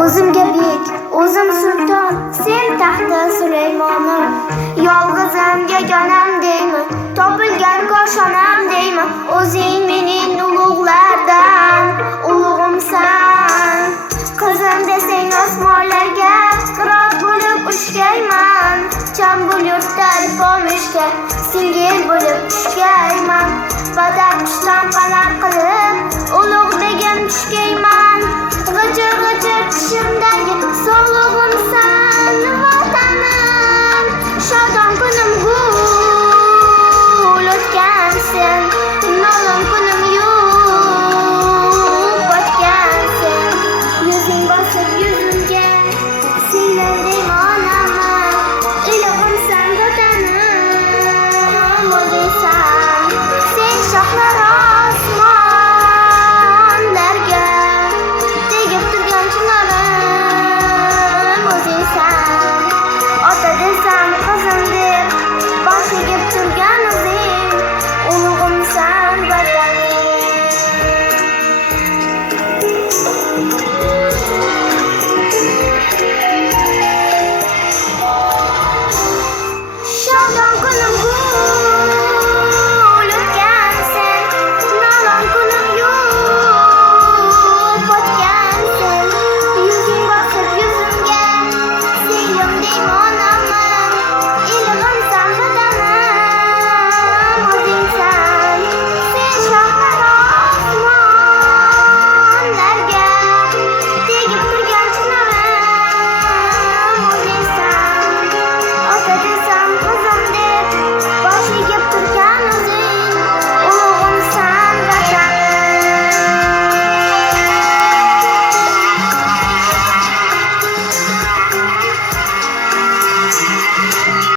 O'zimga bek, o'zim sulton, sen taxta Sulaymonim. Yolg'izim yagonam deyman, topilgan koshonam deyman. O'zing mening ulug'lardan ulug'imsan. Qizim desang osmonlarga qirot bo'lib ushgayman. Chambul yurtdan pomishga singil bo'lib tushgayman. Badar qushdan qanot qilib ulug' degan tushgayman. G'ijir g'ijir tishimdagi sog'lig'imsan vatanim. Shodon kunim gul o'tgansen, nolon kunim yuvib o'tgansen. Yuzing bosib